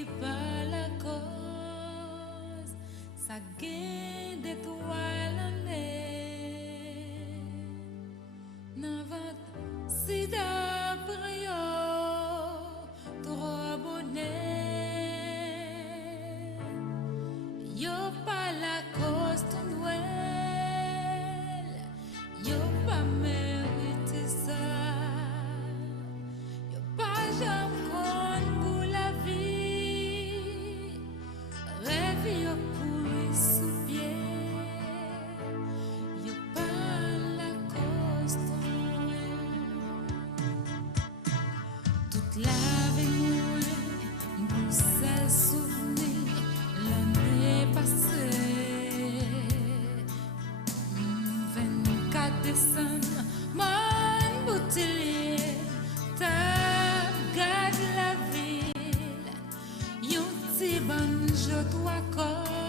qui pas la cause, ça gagne de toi l'année. N'avant si d'après trop abonné, yo pas la cause ton Noël, yo pas mérité ça. J'aime pour la vie, rêve pour sous pied, y'a pas la cause toute la vie pour ces souvenirs l'année passée. 24 décembre, mon bouteiller, garde la ville, yon ti banjo toi corps.